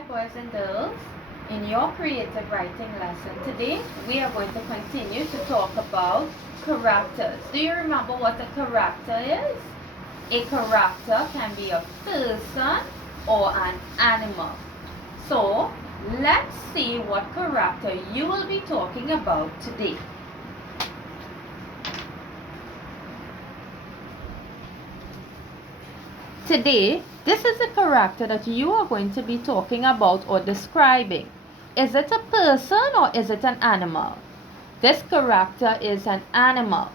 Hi boys and girls, in your creative writing lesson today we are going to continue to talk about characters. Do you remember what a character is? A character can be a person or an animal. So let's see what character you will be talking about today. Today, this is a character that you are going to be talking about or describing. Is it a person or is it an animal? This character is an animal.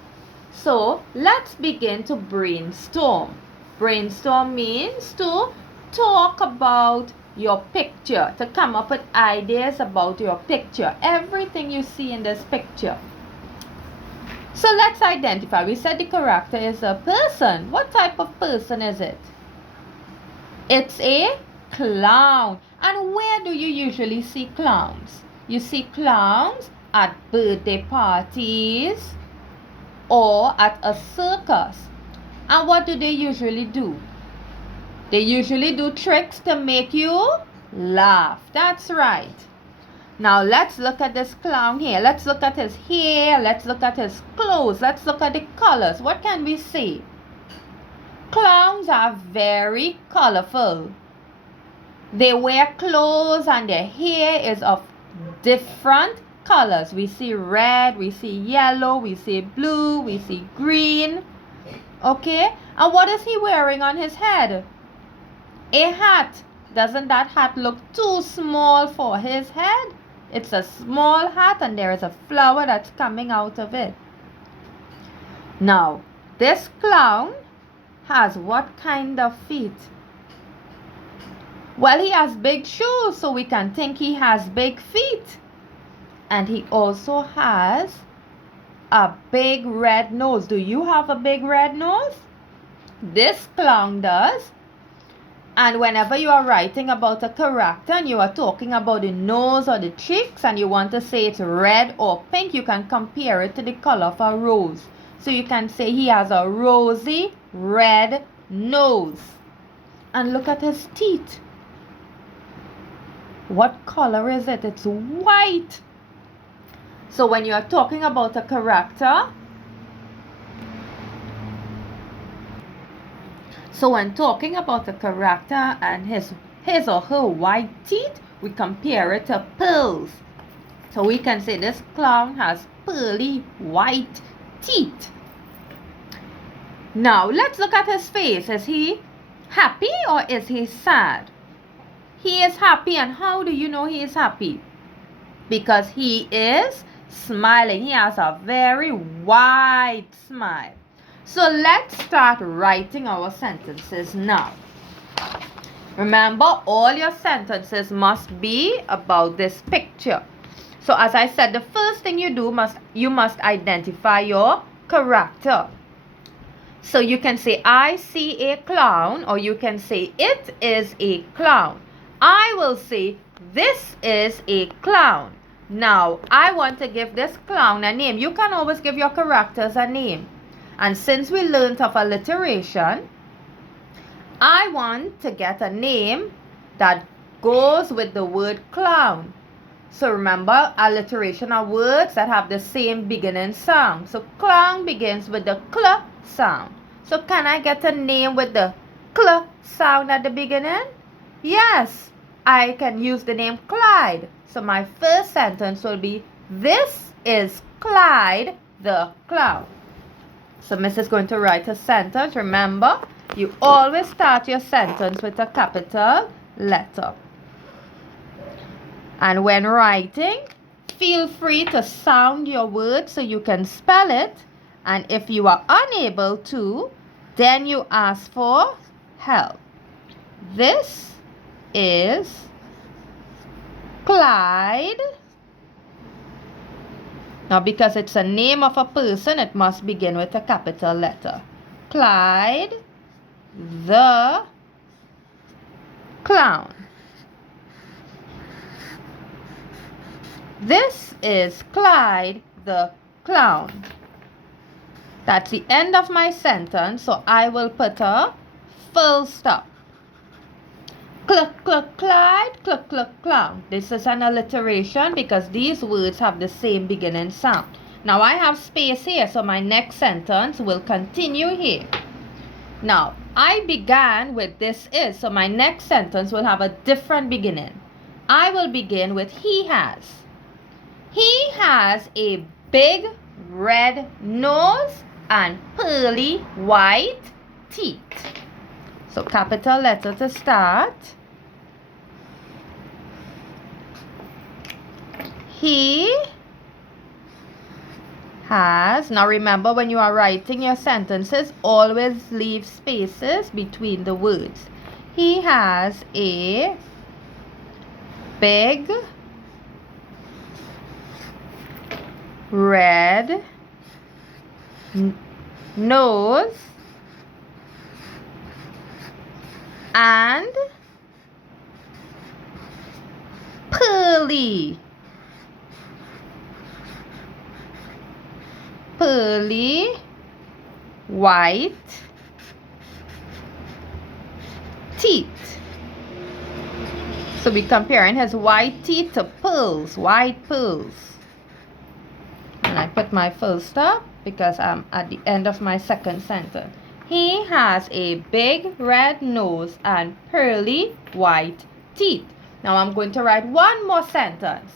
So, let's begin to brainstorm. Brainstorm means to talk about your picture, to come up with ideas about your picture, everything you see in this picture. So, let's identify. We said the character is a person. What type of person is it? It's a clown. And where do you usually see clowns? You see clowns at birthday parties or at a circus. And what do they usually do? They usually do tricks to make you laugh. That's right. Now let's look at this clown here. Let's look at his hair. Let's look at his clothes. Let's look at the colors. What can we see? Clowns are very colorful. They wear clothes and their hair is of different colors. We see red, we see yellow, we see blue, we see green. Okay? And what is he wearing on his head? A hat. Doesn't that hat look too small for his head? It's a small hat and there is a flower that's coming out of it. Now, this clown has what kind of feet? Well, he has big shoes, so we can think he has big feet. And he also has a big red nose. Do you have a big red nose? This clown does. And whenever you are writing about a character and you are talking about the nose or the cheeks and you want to say it's red or pink, you can compare it to the color of a rose. So you can say he has a rosy red nose. And look at his teeth. What color is it? It's white. So when you are talking about a character, and his or her white teeth, we compare it to pearls. So we can say this clown has pearly white teeth. Now let's look at his face. Is he happy or is he sad? He is happy. And how do you know he is happy? Because he is smiling. He has a very wide smile. So let's start writing our sentences now. Remember, all your sentences must be about this picture. So as I said, the first thing you must identify your character. So you can say, I see a clown, or you can say, it is a clown. I will say, this is a clown. Now, I want to give this clown a name. You can always give your characters a name. And since we learned of alliteration, I want to get a name that goes with the word clown. So remember, alliteration are words that have the same beginning sound. So clown begins with the cl sound. So can I get a name with the cl sound at the beginning? Yes, I can use the name Clyde. So my first sentence will be, this is Clyde the clown. So Miss is going to write a sentence. Remember, you always start your sentence with a capital letter. And when writing, feel free to sound your word so you can spell it. And if you are unable to, then you ask for help. This is Clyde. Now, because it's a name of a person, it must begin with a capital letter. Clyde the clown. This is Clyde the clown. That's the end of my sentence, so I will put a full stop. Cluck, cluck, Clyde, cluck, cluck, clown. This is an alliteration because these words have the same beginning sound. Now I have space here, so my next sentence will continue here. Now, I began with this is, so my next sentence will have a different beginning. I will begin with he has. He has a big red nose and pearly white teeth. So capital letter to start. He has, now remember when you are writing your sentences, always leave spaces between the words. He has a big red nose and pearly white teeth. So we're comparing his white teeth to pearls, white pearls. And I put my full stop because I'm at the end of my second sentence. He has a big red nose and pearly white teeth. Now I'm going to write one more sentence.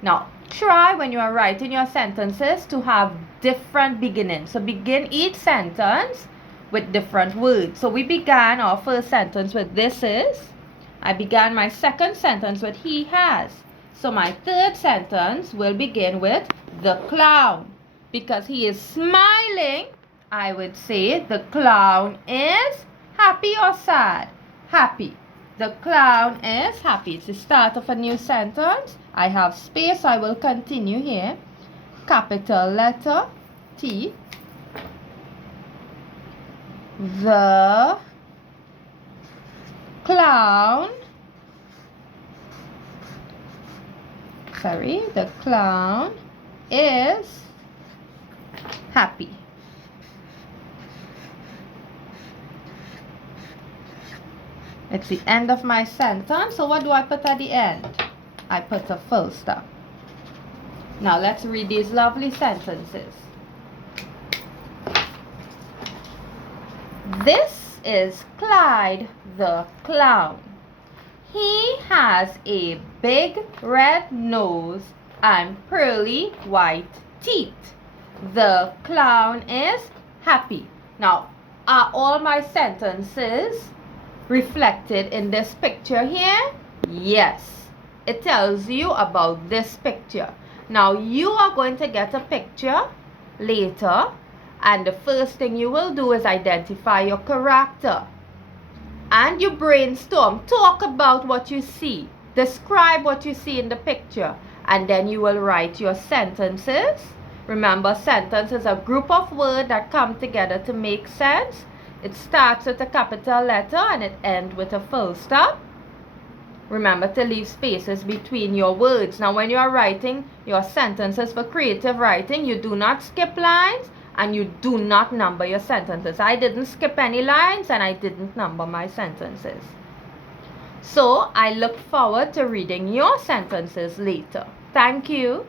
Now try when you are writing your sentences to have different beginnings. So begin each sentence with different words. So we began our first sentence with this is. I began my second sentence with he has. So my third sentence will begin with the clown. Because he is smiling, I would say the clown is happy or sad? Happy. The clown is happy. It's the start of a new sentence. I have space, so I will continue here. Capital letter T. The clown, the clown is happy. It's the end of my sentence. So what do I put at the end? I put a full stop. Now let's read these lovely sentences. This is Clyde the clown. He has a big red nose and pearly white teeth. The clown is happy. Now, are all my sentences reflected in this picture here? Yes. It tells you about this picture. Now, you are going to get a picture later, and the first thing you will do is identify your character. And you brainstorm. Talk about what you see. Describe what you see in the picture. And then you will write your sentences. Remember, sentence is a group of words that come together to make sense. It starts with a capital letter and it ends with a full stop. Remember to leave spaces between your words. Now, when you are writing your sentences for creative writing, you do not skip lines and you do not number your sentences. I didn't skip any lines and I didn't number my sentences. So, I look forward to reading your sentences later. Thank you.